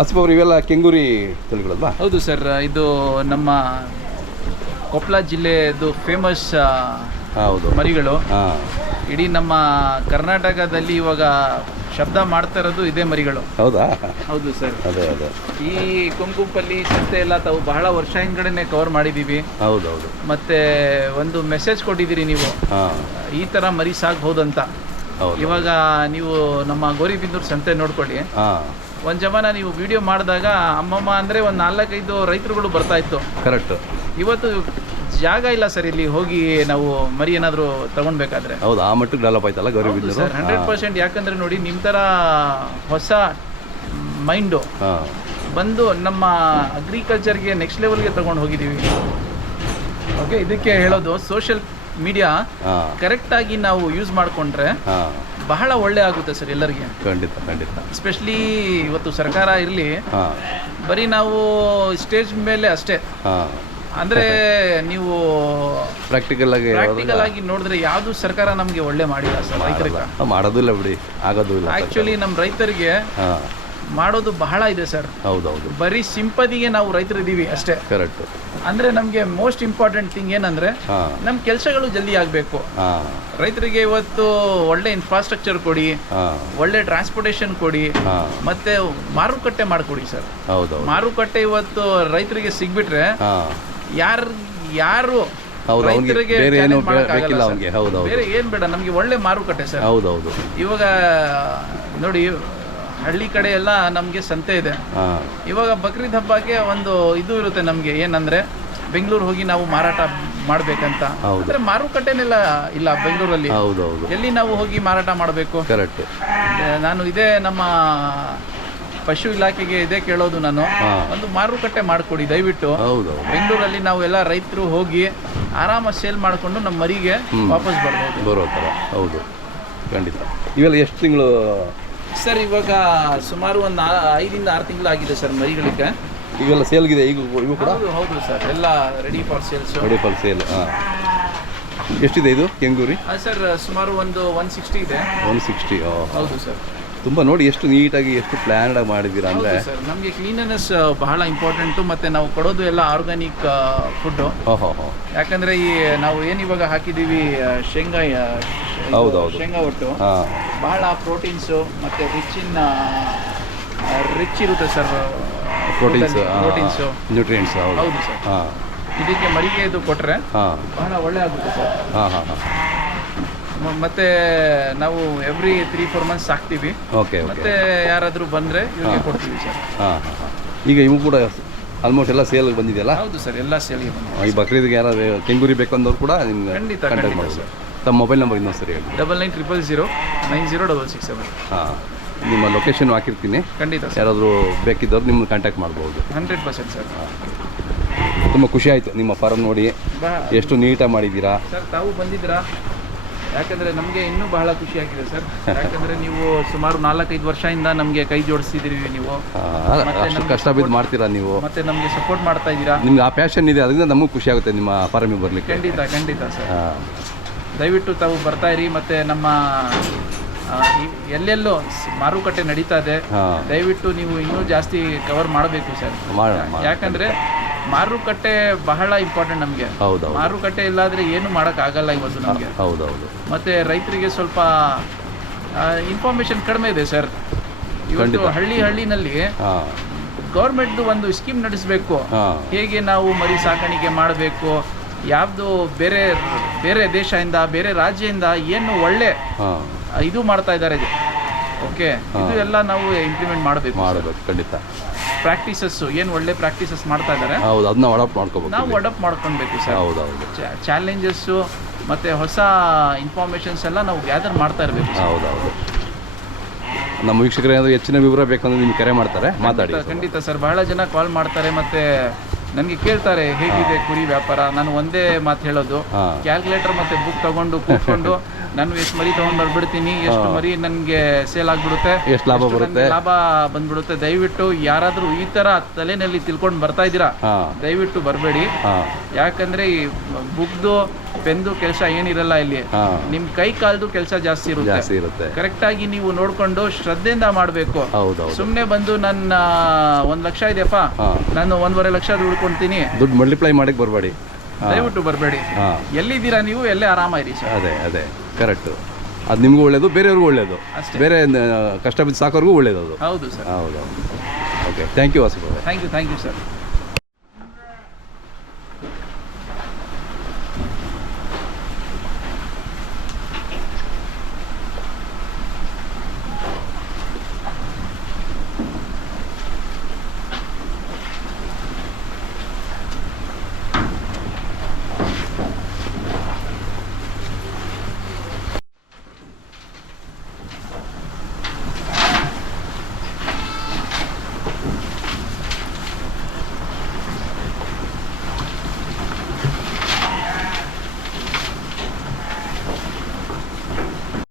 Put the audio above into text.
ಆಸಿಫ್ ಅವರು ಇವೆಲ್ಲ ಕೆಂಗೂರಿ ತಳಿಗಳಲ್ವಾ? ಹೌದು ಸರ್, ಇದು ನಮ್ಮ ಕೊಪ್ಪಳ ಜಿಲ್ಲೆದು ಫೇಮಸ್ ಹೌದು ಮರಿಗಳು. ಹಾಂ, ಇಡೀ ನಮ್ಮ ಕರ್ನಾಟಕದಲ್ಲಿ ಇವಾಗ ಶಬ್ದ ಮಾಡ್ತಾ ಇರೋದು ಇದೇ ಮರಿಗಳು. ಹೌದಾ? ಹೌದು ಸರ್. ಅದೇ ಅದೇ ಈ ಕೊಂಕುಂಪಲ್ಲಿ ಸಂತೆ ಎಲ್ಲ ತಾವು ಬಹಳ ವರ್ಷ ಹಿಂದ್ಗಡೆನೆ ಕವರ್ ಮಾಡಿದ್ದೀವಿ. ಹೌದೌದು. ಮತ್ತೆ ಒಂದು ಮೆಸೇಜ್ ಕೊಟ್ಟಿದ್ದೀರಿ ನೀವು, ಹಾಂ, ಈ ಥರ ಮರಿ ಸಾಕ್ಬಹುದಂತ. ಹೌದು. ಇವಾಗ ನೀವು ನಮ್ಮ ಗೌರಿಬಿದನೂರು ಸಂತೆ ನೋಡ್ಕೊಳ್ಳಿ. ಹಾಂ, ಒಂದು ಜಮಾನ ನೀವು ವಿಡಿಯೋ ಮಾಡಿದಾಗ ಅಮ್ಮಮ್ಮ ಅಂದರೆ ಒಂದು 4-5 ರೈತರುಗಳು ಬರ್ತಾ ಇತ್ತು. ಕರೆಕ್ಟ್. ಇವತ್ತು ಜಾಗ ಇಲ್ಲ ಸರ್ ಇಲ್ಲಿ ಹೋಗಿ ನಾವು ಮರಿ ಏನಾದರೂ ತಗೊಳ್ಬೇಕಾದ್ರೆ. ಹೌದು, ಆ ಮಟ್ಟಿಗೆ ಡೆವಲಪ್ ಆಯ್ತಲ್ಲ ಗೌರಿಬಿದನೂರು. ಸರ್ 100%. ಯಾಕಂದರೆ ನೋಡಿ, ನಿಮ್ಮ ಥರ ಹೊಸ ಮೈಂಡು ಬಂದು ನಮ್ಮ ಅಗ್ರಿಕಲ್ಚರ್ಗೆ ನೆಕ್ಸ್ಟ್ ಲೆವೆಲ್ಗೆ ತಗೊಂಡು ಹೋಗಿದ್ದೀವಿ. ಓಕೆ, ಇದಕ್ಕೆ ಹೇಳೋದು ಸೋಷಿಯಲ್ ಮೀಡಿಯಾ ಕರೆಕ್ಟಾಗಿ ನಾವು ಯೂಸ್ ಮಾಡಿಕೊಂಡ್ರೆ ಬಹಳ ಒಳ್ಳೆ ಆಗುತ್ತೆ ಸರ್ ಎಲ್ಲರಿಗೆ. ಖಂಡಿತ ಖಂಡಿತ. ಎಸ್ಪೆಷಲಿ ಇವತ್ತು ಸರ್ಕಾರ ಇರಲಿ, ಬರೀ ನಾವು ಸ್ಟೇಜ್ ಮೇಲೆ ಅಷ್ಟೇ, ಅಂದರೆ ನೀವು ಪ್ರಾಕ್ಟಿಕಲ್ ಆಗಿ ನೋಡಿದ್ರೆ ಯಾವುದು ಸರ್ಕಾರ ನಮಗೆ ಒಳ್ಳೆ ಮಾಡಿಲ್ಲ ಸರ್. ರೈತರಿಗೆ ಮಾಡೋದಿಲ್ಲ ಬಿಡಿ, ಆಗೋದು ಇಲ್ಲ. ಆ್ಯಕ್ಚುಲಿ ನಮ್ಮ ರೈತರಿಗೆ ಮಾಡೋದು ಬಹಳ ಇದೆ ಸರ್. ಹೌದೌದು. ಬರೀ ಸಿಂಪದಿಗೆ ನಾವು ರೈತರು ಇದ್ದೀವಿ ಅಷ್ಟೇ. ಕರೆಕ್ಟ್. ಅಂದರೆ ನಮಗೆ ಮೋಸ್ಟ್ ಇಂಪಾರ್ಟೆಂಟ್ ಥಿಂಗ್ ಏನಂದರೆ ನಮ್ಮ ಕೆಲಸಗಳು ಜಲ್ದಿ ಆಗಬೇಕು. ರೈತರಿಗೆ ಇವತ್ತು ಒಳ್ಳೆ ಇನ್ಫ್ರಾಸ್ಟ್ರಕ್ಚರ್ ಕೊಡಿ, ಒಳ್ಳೆ ಟ್ರಾನ್ಸ್ಪೋರ್ಟೇಷನ್ ಕೊಡಿ, ಮತ್ತೆ ಮಾರುಕಟ್ಟೆ ಮಾಡಿಕೊಡಿ ಸರ್. ಹೌದು. ಮಾರುಕಟ್ಟೆ ಇವತ್ತು ರೈತರಿಗೆ ಸಿಗ್ಬಿಟ್ರೆ ಯಾರು ರೈತರಿಗೆ ಬೇರೆ ಏನ್ ಬೇಡ, ನಮಗೆ ಒಳ್ಳೆ ಮಾರುಕಟ್ಟೆ ಸರ್. ಹೌದೌದು. ಇವಾಗ ನೋಡಿ, ಹಳ್ಳಿ ಕಡೆ ಎಲ್ಲ ನಮಗೆ ಸಂತೆ ಇದೆ. ಇವಾಗ ಬಕ್ರೀದ್ ಹಬ್ಬಕ್ಕೆ ಒಂದು ಇದು ಇರುತ್ತೆ ನಮಗೆ, ಏನಂದ್ರೆ ಬೆಂಗಳೂರು ಹೋಗಿ ನಾವು ಮಾರಾಟ ಮಾಡ್ಬೇಕಂತ. ಅಂದ್ರೆ ಮಾರುಕಟ್ಟೆನೆಲ್ಲ ಇಲ್ಲ ಬೆಂಗಳೂರಲ್ಲಿ. ಎಲ್ಲಿ ನಾವು ಹೋಗಿ ಮಾರಾಟ ಮಾಡಬೇಕು? ಕರೆಕ್ಟ್. ನಾನು ಇದೇ ನಮ್ಮ ಪಶು ಇಲಾಖೆಗೆ ಇದೇ ಕೇಳೋದು, ನಾನು ಒಂದು ಮಾರುಕಟ್ಟೆ ಮಾಡಿಕೊಡಿ ದಯವಿಟ್ಟು. ಬೆಂಗಳೂರಲ್ಲಿ ನಾವು ಎಲ್ಲ ರೈತರು ಹೋಗಿ ಆರಾಮಾಗಿ ಸೇಲ್ ಮಾಡಿಕೊಂಡು ನಮ್ಮ ಮರಿಗೆ ವಾಪಸ್ ಬರೋ ಥರ. ಹೌದು, ಖಂಡಿತ. ಇವೆಲ್ಲ ಎಷ್ಟು ತಿಂಗಳು ಸರ್? ಇವಾಗ ಸುಮಾರು ಒಂದು 5-6 ತಿಂಗಳು ಆಗಿದೆ ಸರ್ ಮರಿಗಳಿಗೆ. ಇವೆಲ್ಲ ಸೇಲ್ಗಿದೆ ಈಗ ಇವು ಕೂಡ? ಹೌದು ಸರ್, ಎಲ್ಲ ready for sales. Ready for sale. ಎಷ್ಟಿದೆ ಇದು ಕೆಂಗೂರಿ? ಸರ್ ಸುಮಾರು ಒಂದು 160 ಇದೆ. 160. ಹೌದು ಸರ್. ತುಂಬ ನೋಡಿ, ಎಷ್ಟು ನೀಟಾಗಿ ಎಷ್ಟು ಪ್ಲ್ಯಾನ್ಡ್ ಆಗಿ ಮಾಡಿದ್ದೀರಾ ಅಂದರೆ. ಸರ್, ನಮಗೆ ಕ್ಲೀನ್ನೆಸ್ ಬಹಳ ಇಂಪಾರ್ಟೆಂಟು. ಮತ್ತು ನಾವು ಕೊಡೋದು ಎಲ್ಲ ಆರ್ಗ್ಯಾನಿಕ್ ಫುಡ್ಡು. ಯಾಕಂದರೆ ಈ ನಾವು ಏನು ಇವಾಗ ಹಾಕಿದ್ದೀವಿ ಶೇಂಗಾ, ಶೇಂಗಾ ಒಟ್ಟು ಬಹಳ ಪ್ರೋಟೀನ್ಸು ಮತ್ತು ರಿಚ್ ಇರುತ್ತೆ ಸರ್. Proteins, nutrients. ಹೌದು ಸರ್. ಇದಕ್ಕೆ ಮರಿಗೆ ಇದು ಕೊಟ್ಟರೆ ಬಹಳ ಒಳ್ಳೆ ಆಗುತ್ತೆ ಸರ್. ಮತ್ತೆ ನಾವು ಎವ್ರಿ 3-4 ಮಂತ್ಸ್ ಸಾಕ್ತೀವಿ. ಮತ್ತೆ ಯಾರಾದರೂ ಬಂದರೆ ಇವ್ರಿಗೆ ಕೊಡ್ತೀವಿ ಸರ್. ಈಗ ಇವು ಕೂಡ ಆಲ್ಮೋಸ್ಟ್ ಎಲ್ಲ ಸೇಲ್ ಬಂದಿದೆಯಲ್ಲ? ಹೌದು ಸರ್, ಎಲ್ಲ ಸೇಲ್ಗೆ ಬಂದಿದೆ. ಈ ಬಕ್ರೀದ್ಗೆ ಯಾರಾದ್ರು ಕೆಂಗೂರಿ ಬೇಕಂದವ್ರು ಕೂಡ ನಿಮ್ಗೆ ಖಂಡಿತ ಕಾಂಟ್ಯಾಕ್ಟ್ ಮಾಡಿ ಸರ್. ತಮ್ಮ ಮೊಬೈಲ್ ನಂಬರ್ ಇನ್ನೊಂದು ಸರಿ ಹೇಳಿ. 9900090667. ನಿಮ್ಮ ಲೊಕೇಶನ್ ಹಾಕಿರ್ತೀನಿ. ಖಂಡಿತ ಸರ್. ಯಾರಾದರೂ ಬೇಕಿದ್ದವ್ರು ನಿಮ್ಮನ್ನು ಕಾಂಟ್ಯಾಕ್ಟ್ ಮಾಡ್ಬೋದು. 100% ಸರ್. ತುಂಬ ಖುಷಿ ಆಯಿತು ನಿಮ್ಮ ಫಾರಮ್ ನೋಡಿ, ಎಷ್ಟು ನೀಟಾಗಿ ಮಾಡಿದ್ದೀರಾ ಸರ್. ತಾವು ಬಂದಿದ್ದೀರಾ, ಯಾಕಂದರೆ ನಮಗೆ ಇನ್ನೂ ಬಹಳ ಖುಷಿ ಆಗಿದೆ ಸರ್. ಯಾಕಂದರೆ ನೀವು ಸುಮಾರು 4-5 ವರ್ಷದಿಂದ ನಮಗೆ ಕೈ ಜೋಡಿಸಿದ್ದೀರಿ. ನೀವು ಕಷ್ಟ ಬಿದ್ದು ಮಾಡ್ತೀರಾ ನೀವು, ಮತ್ತೆ ನಮಗೆ ಸಪೋರ್ಟ್ ಮಾಡ್ತಾ ಇದ್ದೀರಾ. ನಿಮ್ಗೆ ಆ ಪ್ಯಾಷನ್ ಇದೆ, ಅದರಿಂದ ನಮಗೂ ಖುಷಿ ಆಗುತ್ತೆ ನಿಮ್ಮ ಫಾರಮಿಗೆ ಬರಲಿಕ್ಕೆ. ಖಂಡಿತ ಸರ್. ದಯವಿಟ್ಟು ತಾವು ಬರ್ತಾ ಇರಿ. ಮತ್ತು ನಮ್ಮ ಎಲ್ಲೆಲ್ಲೋ ಮಾರುಕಟ್ಟೆ ನಡೀತಾ ಇದೆ, ದಯವಿಟ್ಟು ನೀವು ಇನ್ನೂ ಜಾಸ್ತಿ ಕವರ್ ಮಾಡಬೇಕು ಸರ್. ಯಾಕಂದರೆ ಮಾರುಕಟ್ಟೆ ಬಹಳ ಇಂಪಾರ್ಟೆಂಟ್ ನಮಗೆ. ಮಾರುಕಟ್ಟೆ ಇಲ್ಲಾದರೆ ಏನು ಮಾಡೋಕ್ಕಾಗಲ್ಲ ಇವತ್ತು ನಮಗೆ. ಮತ್ತು ರೈತರಿಗೆ ಸ್ವಲ್ಪ ಇನ್ಫಾರ್ಮೇಷನ್ ಕಡಿಮೆ ಇದೆ ಸರ್. ಇವತ್ತು ಹಳ್ಳಿನಲ್ಲಿ ಗೌರ್ಮೆಂಟ್ದು ಒಂದು ಸ್ಕೀಮ್ ನಡೆಸಬೇಕು, ಹೇಗೆ ನಾವು ಮರಿ ಸಾಕಾಣಿಕೆ ಮಾಡಬೇಕು, ಯಾವುದು ಬೇರೆ ದೇಶದಿಂದ ಬೇರೆ ರಾಜ್ಯದಿಂದ ಏನು ಒಳ್ಳೆ ಇದು ಮಾಡ್ತಾ ಇದ್ದಾರೆ. ಓಕೆ, ಇದು ಎಲ್ಲ ನಾವು ಇಂಪ್ಲಿಮೆಂಟ್ ಮಾಡಬೇಕು. ಖಂಡಿತ. ಪ್ರಾಕ್ಟೀಸಸ್ಸು ಏನು ಒಳ್ಳೆ ಪ್ರಾಕ್ಟೀಸಸ್ ಮಾಡ್ತಾ ಇದ್ದಾರೆ, ಅದನ್ನ ಅಡಾಪ್ಟ್ ಮಾಡ್ಕೋಬೇಕು. ನಾವು ಅಡಾಪ್ಟ್ ಮಾಡ್ಕೊಳ್ಬೇಕು ಸರ್. ಚಾಲೆಂಜಸ್ಸು ಮತ್ತು ಹೊಸ ಇನ್ಫಾರ್ಮೇಷನ್ಸ್ ಎಲ್ಲ ನಾವು ಗ್ಯಾದರ್ ಮಾಡ್ತಾ ಇರಬೇಕು. ನಮ್ಮ ವೀಕ್ಷಕರು ಏನಾದರೂ ಹೆಚ್ಚಿನ ವಿವರ ಬೇಕಂದ್ರೆ ನಿಮ್ಗೆ ಕರೆ ಮಾಡ್ತಾರೆ, ಮಾತಾಡಿ. ಖಂಡಿತ ಸರ್. ಬಹಳ ಜನ ಕಾಲ್ ಮಾಡ್ತಾರೆ ಮತ್ತು ನನಗೆ ಕೇಳ್ತಾರೆ ಹೇಗಿದೆ ಕುರಿ ವ್ಯಾಪಾರ. ನಾನು ಒಂದೇ ಮಾತು ಹೇಳೋದು, ಕ್ಯಾಲ್ಕುಲೇಟರ್ ಮತ್ತು ಬುಕ್ ತಗೊಂಡು ಕೂತ್ಕೊಂಡು ನಾನು ಎಷ್ಟು ಮರಿ ತೊಗೊಂಡು ಬರ್ಬಿಡ್ತೀನಿ, ಎಷ್ಟು ಮರಿ ನನಗೆ ಸೇಲ್ ಆಗಿಬಿಡುತ್ತೆ, ಎಷ್ಟು ಲಾಭ ಬರುತ್ತೆ, ಲಾಭ ಬಂದ್ಬಿಡುತ್ತೆ. ದಯವಿಟ್ಟು ಯಾರಾದರೂ ಈ ಥರ ತಲೆನಲ್ಲಿ ತಿಳ್ಕೊಂಡು ಬರ್ತಾ ಇದ್ದೀರಾ, ದಯವಿಟ್ಟು ಬರಬೇಡಿ. ಯಾಕಂದರೆ ಈ ಬುಕ್ದು ಪೆಂದು ಕೆಲಸ ಏನಿರಲ್ಲ ಇಲ್ಲಿ, ನಿಮ್ಮ ಕೈ ಕಾಲ್ದು ಕೆಲಸ ಜಾಸ್ತಿ ಇರುತ್ತೆ. ಕರೆಕ್ಟಾಗಿ ನೀವು ನೋಡಿಕೊಂಡು ಶ್ರದ್ಧೆಯಿಂದ ಮಾಡಬೇಕು. ಸುಮ್ಮನೆ ಬಂದು ನನ್ನ 1 ಲಕ್ಷ ಇದೆಯಪ್ಪ, ನಾನು 1.5 ಲಕ್ಷ ದುಡ್ಕೊಳ್ತೀನಿ, ದುಡ್ಡು ಮಲ್ಟಿಪ್ಲೈ ಮಾಡಕ್ಕೆ ಬರಬೇಡಿ, ದಯವಿಟ್ಟು ಬರಬೇಡಿ. ಎಲ್ಲಿದ್ದೀರಾ ನೀವು, ಎಲ್ಲೇ ಆರಾಮಾಗಿರಿ ಸರ್. ಅದೇ ಕರೆಕ್ಟು. ಅದು ನಿಮಗೂ ಒಳ್ಳೇದು, ಬೇರೆಯವ್ರಿಗೂ ಒಳ್ಳೇದು, ಬೇರೆ ಕಷ್ಟ ಬಿದ್ದು ಸಾಕೋರ್ಗೂ ಒಳ್ಳೇದು ಅದು. ಹೌದು ಸರ್. ಹೌದು. Okay, thank you Vasudev. Thank you sir.